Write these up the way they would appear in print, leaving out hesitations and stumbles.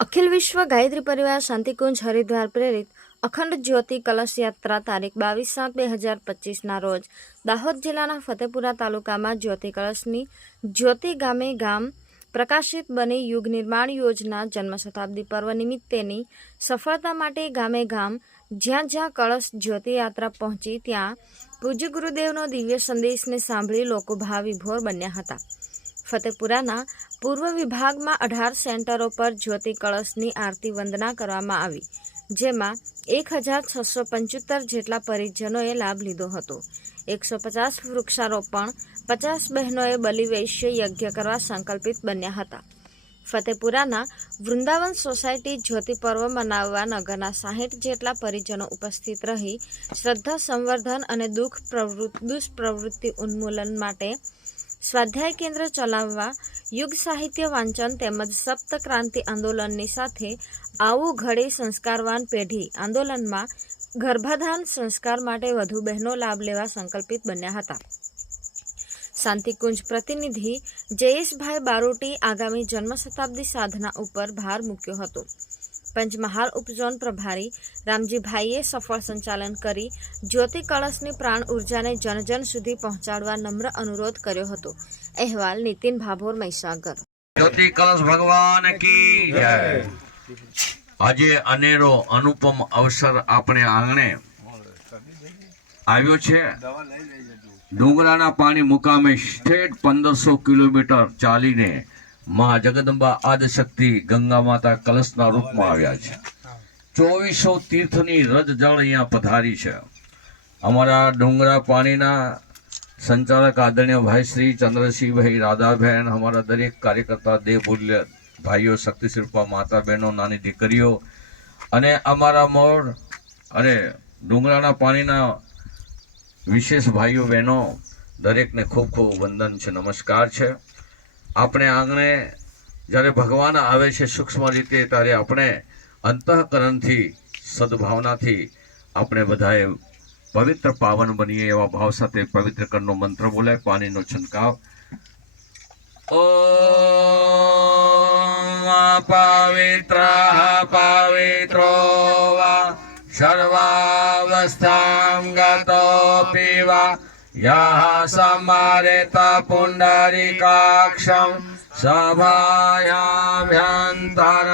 अखिल विश्व गायत्री परिवार शांतिकुंज हरिद्वार प्रेरित अखंड ज्योति कलश यात्रा तारीख 22/7/2025 रोज दाहोद जिल्लाના ફતેપુરા તાલુકામાં જ્યોતિ કળશની જ્યોતિ ગામે ગામ પ્રકાશિત બની યુગ નિર્માણ યોજના જન્મ શતાબ્દી પર્વ નિમિત્તેની સફળતા માટે ગામે ગામ જ્યાં જ્યાં કળશ જ્યોતિ યાત્રા પહોંચી ત્યાં પૂજ્ય ગુરુદેવનો દિવ્ય સંદેશને સાંભળી લોકો ભાવવિભોર બન્યા હતા। ફતેપુરાના પૂર્વ વિભાગમાં 18 સેન્ટરો પર જ્યોતિ કળશની આરતી વંદના કરવામાં આવી, જેમાં 1675 જેટલા પરિજનોએ લાભ લીધો હતો। 150 વૃક્ષારોપણ, 50 બહેનોએ બલિવૈશ્ય યજ્ઞ કરવા સંકલ્પિત બન્યા હતા। ફતેપુરાના વૃંદાવન સોસાયટી જ્યોતિ પર્વ મનાવવા નગરના 60 જેટલા પરિજનો ઉપસ્થિત રહી શ્રદ્ધા સંવર્ધન અને દુષ્પ્રવૃત્તિ ઉન્મૂલન માટે સ્વાધ્યાય કેન્દ્ર ચલાવવા, યુગ સાહિત્ય વાંચન તેમજ સપ્ત ક્રાંતિ આંદોલનની સાથે આવું ઘડી સંસ્કારવાન પેઢી આંદોલનમાં ગર્ભાધાન સંસ્કાર માટે વધુ બહેનો લાભ લેવા સંકલ્પિત બન્યા હતા। શાંતિકુંજ પ્રતિનિધિ જયેશભાઈ બારોટી આગામી જન્મ શતાબ્દી સાધના ઉપર ભાર મૂક્યો હતો। પંચમહાલ ઉપઝોન પ્રભારી રામજીભાઈએ સફળ સંચાલન કરી જ્યોતિ કળશની પ્રાણ ઉર્જાને જનજન સુધી પહોંચાડવા નમ્ર અનુરોધ કર્યો હતો। અહેવાલ નીતિન ભાભોર, મહીસાગર। જ્યોતિ કળશ ભગવાન કી જય। આજે અનેરો અનુપમ અવસર આપણે આંગણે આવ્યો છે। ડુંગરાના પાણી મુકામે સ્ટેટ 1500 કિલોમીટર ચાલીને મા જગદંબા આદિશક્તિ ગંગા માતા કલશના રૂપમાં આવ્યા છે। 2400 તીર્થની રજ જળ અહીંયા પધારી છે। અમારા ડુંગરા પાણીના સંચાલક આદરણીય ભાઈ શ્રી ચંદ્રસિંહભાઈ રાધાબેન, અમારા દરેક કાર્યકર્તા દેવમૂલ્ય ભાઈઓ, શક્તિશિલ્પા માતા બહેનો, નાની દીકરીઓ અને અમારા મોર અને ડુંગરાના પાણીના વિશેષ ભાઈઓ બહેનો, દરેકને ખૂબ ખૂબ વંદન છે, નમસ્કાર છે। આપણે આંગણે જ્યારે ભગવાન આવે છે સૂક્ષ્મ રીતે, ત્યારે આપણે અંતઃકરણથી, સદભાવનાથી આપણે બધાએ પવિત્ર પાવન બનીએ એવા ભાવ સાથે પવિત્ર કરનો મંત્ર બોલાય, પાણીનો છંટકાવ। ઓમ પવિત્ર પવિત્રો વા સર્વાવસ્થાં ગતો પીવા યહ સમારેત પુંડરીકાક્ષં સભાયાભ્યંતરઃ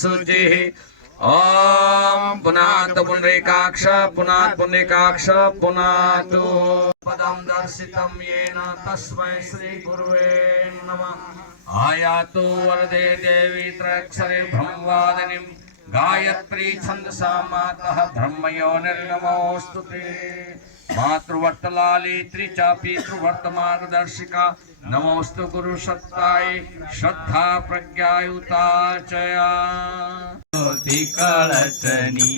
શુચિઃ। ઓમ પુનાત પુંડરીકાક્ષ, પુનાત પુંડરીકાક્ષ, પુનાતુ પદં દર્શિતં યેન તસ્મૈ શ્રી ગુરુવે નમઃ। આયાતુ વરદે દેવી ત્રયક્ષરે બ્રહ્મવાદિનીં ગાયત્રી છંદસા માતઃ બ્રહ્મયોનિર્નમોऽસ્તુતે। मातृवर्तलाली त्रिचापी त्रिवर्तमार्गदर्शिका नमोस्तु गुरु सत्ताय श्रद्धा प्रज्ञायुताचया। ज्योति कलशनी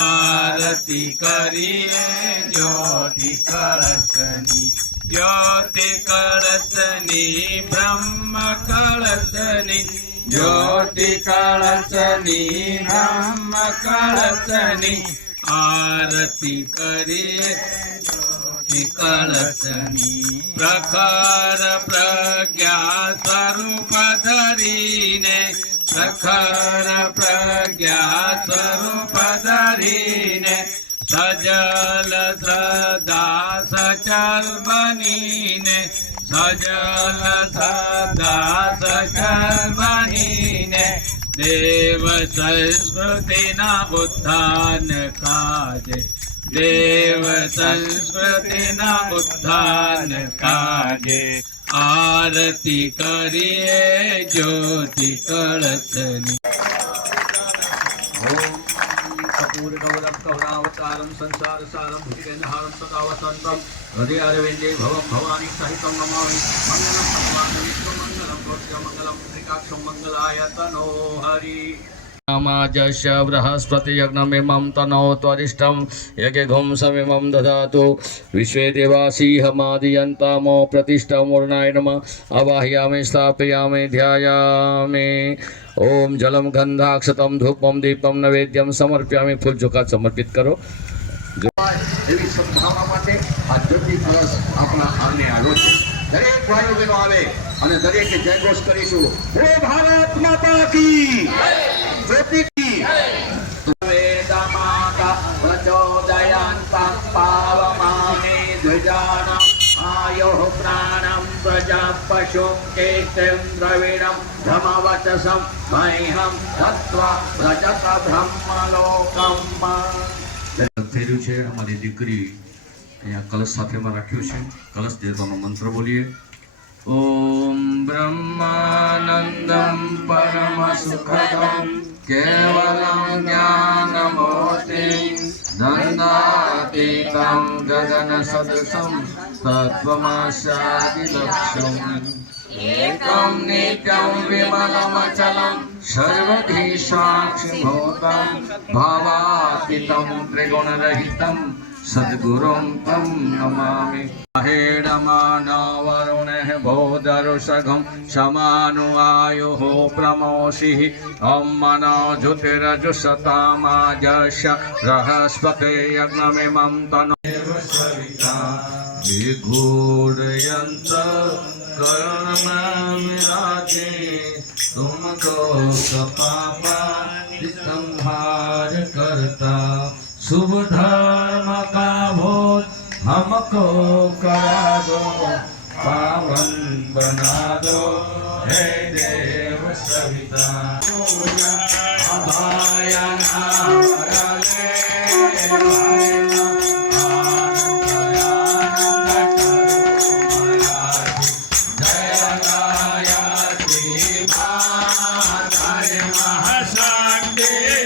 आरती करिए, ज्योति कलशनी, ज्योति कलशनी, ब्रह्म कलशनी, ज्योति कलशनी, ब्रह्म कलशनी, आरती करिए ज्योति कलशनी। प्रखर प्रज्ञा स्वरूप धरीने, प्रखर प्रज्ञा स्वरूप धरीने, सजल सदा सचल बनीने, सजल सदा सचल बनीने, देव संस्कृतिना उत्थान काजे, देव संस्कृतिना उत्थान काजे। आरती करिए ज्योति कलशनी। ओम कपूर गौरव करुणावतारम संसार सारम भुजगेन्द्रहारम सदा वसंतम हृदय अरविंदे भवम भवानी सहितं नमामि। मंगलम भगवान विश्वमंगलम भक्त्यमंगलम त्रिकाक्षं मंगलायतनो हरि। नामाजस्य बृहस्पति यज्ञमिमं तनोत्वरिष्ठं यज्ञघुं समिमं ददातु। विश्वे देवासीह मादियन्तामो प्रतिष्ठमूर्णाय नमः। आवाहयामि, स्थापयामि, ध्यायामि। ओम जलम गंधाक्षतम धूपम दीपम नैवेद्यम समर्प्यामि। फूल चुका समर्पित करो। એવી સદભાવના માટે આ જ્યોતિ કળશ આપણા આંગણે આવ્યો છે। દરેક ભાઈઓ બહેનો આવે અને દરેકે જયઘોષ કરીશું, હે ભારત માતા કી જય। सत्यं द्रविणं ब्रह्मवचसं मह्यं तत्त्वा व्रजत ब्रह्मलोकं થઈ રહ્યું છે. અમારી દીકરી અહીંયા કલશ સાથેમાં રાખ્યું છે. કલશ દેવતાનો મંત્ર બોલીએ. ઓમ બ્રહ્માનંદમ પરમ સુખદમ કેવલમ જ્ઞાનમૂર્તિં નંદાતીતમ ગગન સદસમ તત્વમસ્યાદિલક્ષ્યમ એકમ નિત્યમ વિમલમચલમ સર્વધી સાક્ષિભૂતમ ભાવાતીતમ ત્રિગુણરહિતમ સદ્ગુરું તમ નમામિ. हेडमानवरुणः भोदरुषघं शमानु आयुः प्रमोषिः ॐ मनो ज्योतिरजुषतामाजस्य बृहस्पते यज्ञमिमं तनोदेव सविता विगूढयन्त करुणमामिराजे तुमको कपापा संहार करता शुभ धर्म का भोज हमको करा दो पावन बना दो हे देव सविता महाशक्ति